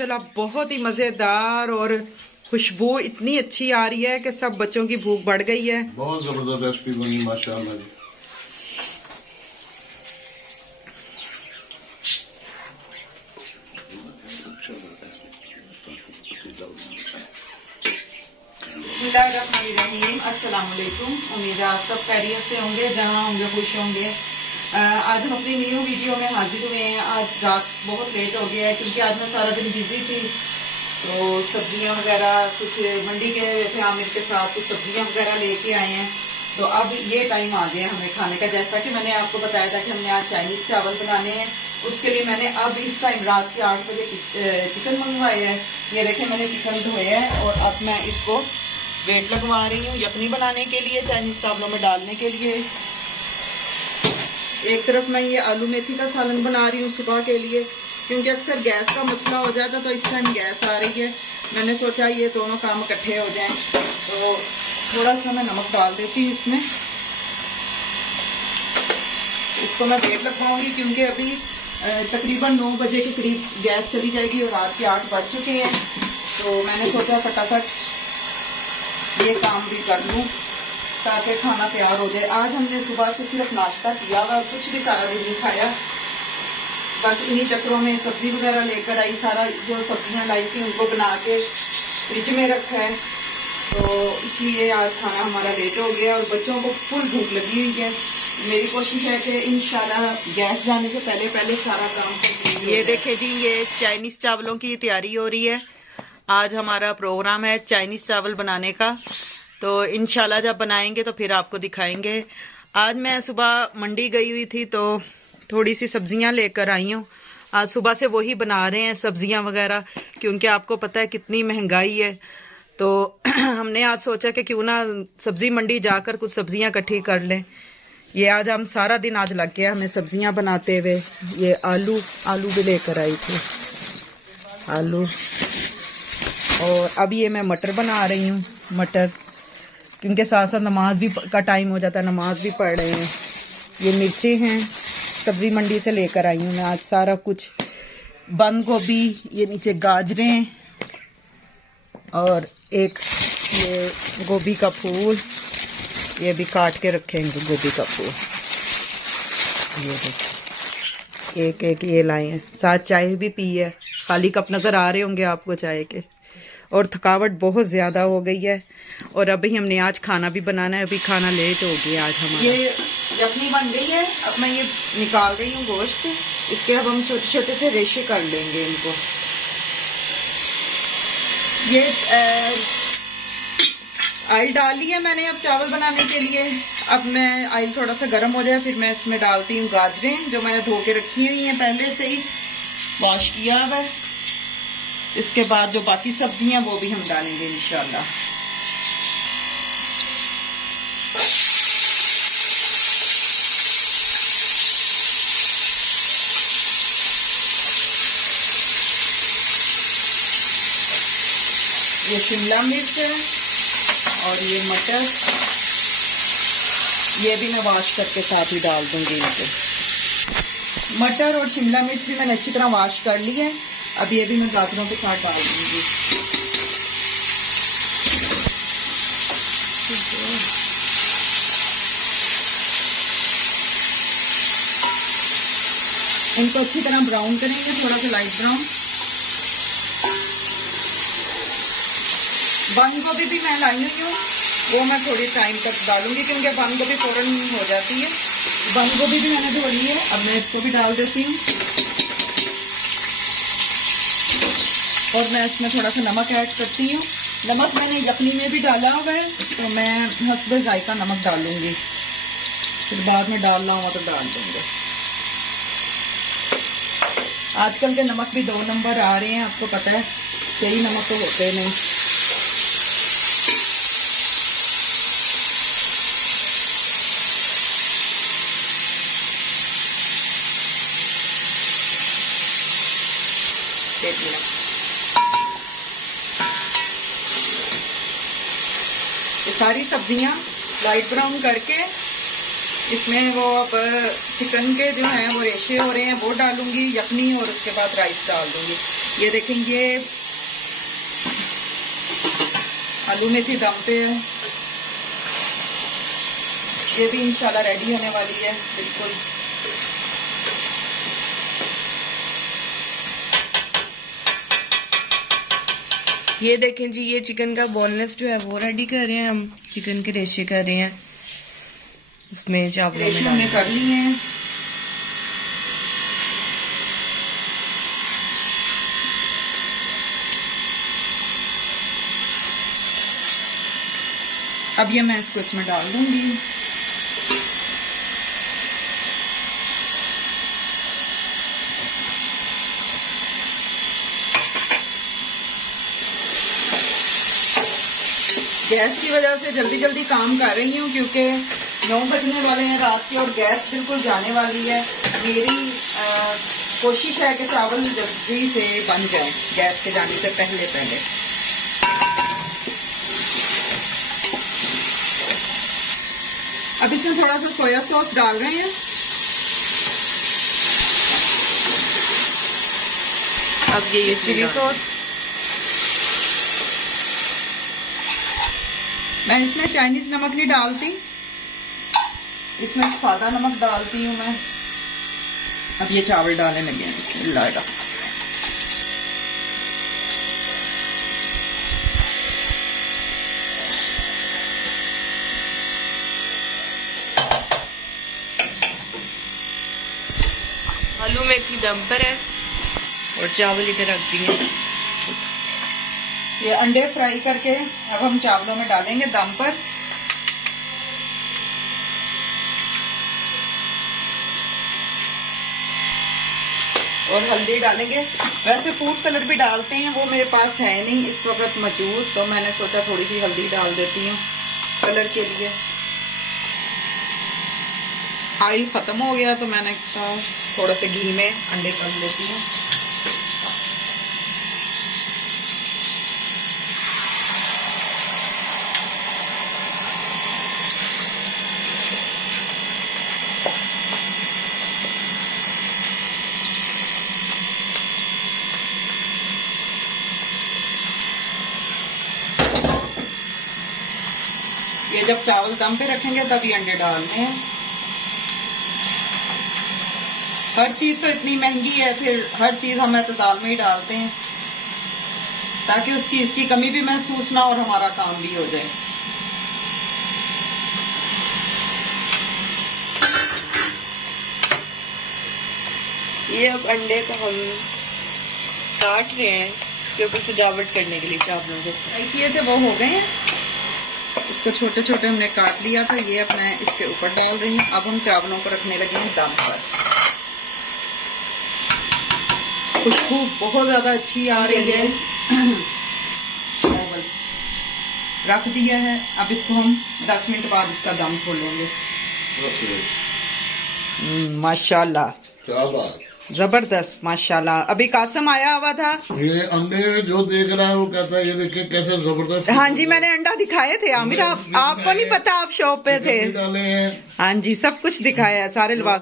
माशाल्लाह बहुत ही मज़ेदार और खुशबू इतनी अच्छी आ रही है कि सब बच्चों की भूख बढ़ गई है। बहुत जबरदस्त रेसिपी बनी माशाल्लाह जी। अस्सलाम वालेकुम। उम्मीद है आप सब खैरियत से होंगे, जहाँ होंगे खुश होंगे। आज हम अपनी न्यू वीडियो में हाजिर हुए हैं। आज रात बहुत लेट हो गया है क्योंकि आज मैं सारा दिन बिजी थी, तो सब्जियां वगैरह कुछ मंडी के जैसे आमिर के साथ कुछ सब्जियां वगैरह लेके आए हैं। तो अब ये टाइम आ गया हमें खाने का। जैसा कि मैंने आपको बताया था कि हमने आज चाइनीज चावल बनाने हैं, उसके लिए मैंने अब इस टाइम रात के 8 बजे चिकन मंगवाए है। ये देखें मैंने चिकन धोया है और अब मैं इसको वेट लगवा रही हूँ यखनी बनाने के लिए, चाइनीज चावलों में डालने के लिए। एक तरफ मैं ये आलू मेथी का सालन बना रही हूँ सुबह के लिए, क्योंकि अक्सर गैस का मसला हो जाता है, तो इस टाइम गैस आ रही है। मैंने सोचा ये दोनों काम इकट्ठे हो जाएं, तो थोड़ा सा मैं नमक डाल देती हूँ इसमें। इसको मैं वेट लगवाऊंगी क्योंकि अभी तकरीबन 9 बजे के करीब गैस चली जाएगी और रात के 8 बज चुके हैं। तो मैंने सोचा फटाफट ये काम भी कर लूं ताकि खाना तैयार हो जाए। आज हमने सुबह से सिर्फ नाश्ता किया हुआ, कुछ भी सारा दिन नहीं खाया। बस इन्हीं चक्रों में सब्जी वगैरह लेकर आई, सारा जो सब्जियां लाई थी उनको बना के फ्रिज में रखा है, तो इसलिए आज खाना हमारा लेट हो गया और बच्चों को फुल भूख लगी हुई है। मेरी कोशिश है कि इंशाल्लाह गैस जाने से पहले पहले सारा काम कर। ये देखे जी, ये चाइनीज चावलों की तैयारी हो रही है। आज हमारा प्रोग्राम है चाइनीज चावल बनाने का, तो इंशाल्लाह जब बनाएंगे तो फिर आपको दिखाएंगे। आज मैं सुबह मंडी गई हुई थी तो थोड़ी सी सब्जियां लेकर आई हूँ। आज सुबह से वही बना रहे हैं सब्जियां वगैरह, क्योंकि आपको पता है कितनी महंगाई है। तो हमने आज सोचा कि क्यों ना सब्जी मंडी जाकर कुछ सब्जियां इकट्ठी कर लें। ये आज हम सारा दिन आज लग गया हमें सब्जियां बनाते हुए। ये आलू भी लेकर आई थी, आलू। और अब ये मैं मटर बना रही हूँ, मटर, क्योंकि साथ साथ नमाज भी का टाइम हो जाता है, नमाज भी पढ़ रहे हैं। ये मिर्ची हैं, सब्जी मंडी से लेकर आई हूँ मैं आज सारा कुछ। बंद गोभी, ये नीचे गाजरें, और एक ये गोभी का फूल, ये भी काट के रखेंगे गोभी का फूल। ये देखिए एक एक ये लाए हैं, साथ चाय भी पी है। खाली कप नजर आ रहे होंगे आपको चाय के। और थकावट बहुत ज्यादा हो गई है और अभी हमने आज खाना भी बनाना है, अभी खाना लेट हो गया आज हमारा। ये यखनी बन गई है, अब मैं ये निकाल रही हूँ गोश्त। इसके अब हम छोटे छोटे से रेशे कर लेंगे इनको। ये ऑयल डाल लिया मैंने अब चावल बनाने के लिए। अब मैं ऑयल थोड़ा सा गर्म हो जाए फिर मैं इसमें डालती हूँ गाजरें, जो मैंने धो के रखी हुई हैं पहले से ही, वॉश किया हुआ है। इसके बाद जो बाकी सब्जियां वो भी हम डालेंगे इंशाल्लाह। ये शिमला मिर्च है और ये मटर, ये भी मैं वॉश करके साथ ही डाल दूंगी इनको। मटर और शिमला मिर्च भी मैंने अच्छी तरह वॉश कर ली है, अब ये भी मैं गाजरों के साथ डाल दूंगी। इनको अच्छी तरह ब्राउन करेंगे, थोड़ा सा लाइट ब्राउन। बंद गोभी भी मैं लाई हुई हूँ, वो मैं थोड़ी टाइम तक डालूंगी क्योंकि बंद गोभी फौरन हो जाती है। बंद गोभी भी मैंने धो ली है, अब मैं इसको भी डाल देती हूँ। और मैं इसमें थोड़ा सा नमक ऐड करती हूँ। नमक मैंने यखनी में भी डाला हुआ है, तो मैं हस्बे जायका नमक डालूंगी, फिर बाद में डालना हुआ तो डाल दूंगा। आजकल के नमक भी 2 नंबर आ रहे हैं, आपको पता है, सही नमक तो होते नहीं। ये सारी सब्जियां लाइट ब्राउन करके इसमें वो अब चिकन के जो हैं वो रेशे हो रहे हैं वो डालूंगी, यखनी, और उसके बाद राइस डाल दूंगी। ये देखें, ये आलू मेथी दम पे है। ये भी इंशाल्लाह रेडी होने वाली है बिल्कुल। ये देखें जी, ये चिकन का बोनलेस जो है वो रेडी कर रहे हैं हम। चिकन के रेशे कर रहे हैं, उसमें चावलों में हमने कर ली हैं। अब ये मैं इसको इसमें डाल दूंगी। गैस की वजह से जल्दी जल्दी काम कर रही हूँ, क्योंकि 9 बजने वाले हैं रात के और गैस बिल्कुल जाने वाली है। मेरी कोशिश है कि चावल जल्दी से बन जाए गैस के जाने से पहले पहले। अब इसमें थोड़ा सा सोया सॉस डाल रहे हैं। अब ये चिली सॉस, मैं इसमें चाइनीज नमक नहीं डालती, इसमें सादा नमक डालती हूँ मैं। अब ये चावल डालने लगे हैं, बिस्मिल्लाह। आलू मेथी दम पर है और चावल इधर रख दिए। ये अंडे फ्राई करके अब हम चावलों में डालेंगे दम पर। और हल्दी डालेंगे। वैसे फूड कलर भी डालते हैं, वो मेरे पास है नहीं इस वक्त मौजूद, तो मैंने सोचा थोड़ी सी हल्दी डाल देती हूँ कलर के लिए। ऑयल खत्म हो गया तो मैंने कहा थोड़ा सा घी में अंडे तल देती हूँ। ये जब चावल दम पे रखेंगे तब ये अंडे डालने हैं। हर चीज तो इतनी महंगी है, फिर हर चीज हम एतदाल में ही डालते हैं ताकि उस चीज की कमी भी महसूस ना और हमारा काम भी हो जाए। ये अब अंडे को हम काट रहे हैं इसके ऊपर सजावट करने के लिए चावलों को। फ्राई किए थे वो हो गए हैं, इसको छोटे छोटे हमने काट लिया था। ये अब मैं इसके ऊपर डाल रही हूँ। अब हम चावलों को रखने लगे हैं दम पर। खुशबू बहुत ज्यादा अच्छी आ रही है। चावल रख दिया है, अब इसको हम 10 मिनट बाद इसका दम खोलेंगे। माशाल्लाह, क्या बात, जबरदस्त माशाल्लाह। अभी कासम आया हुआ था, ये अंडे जो देख रहा है वो कहता है ये देखिए कैसे जबरदस्त। हाँ जी, मैंने अंडा दिखाए थे आमिर, आपको नहीं पता, आप शॉप पे थे। डाले हैं। हाँ जी, सब कुछ दिखाया है, सारे लिबास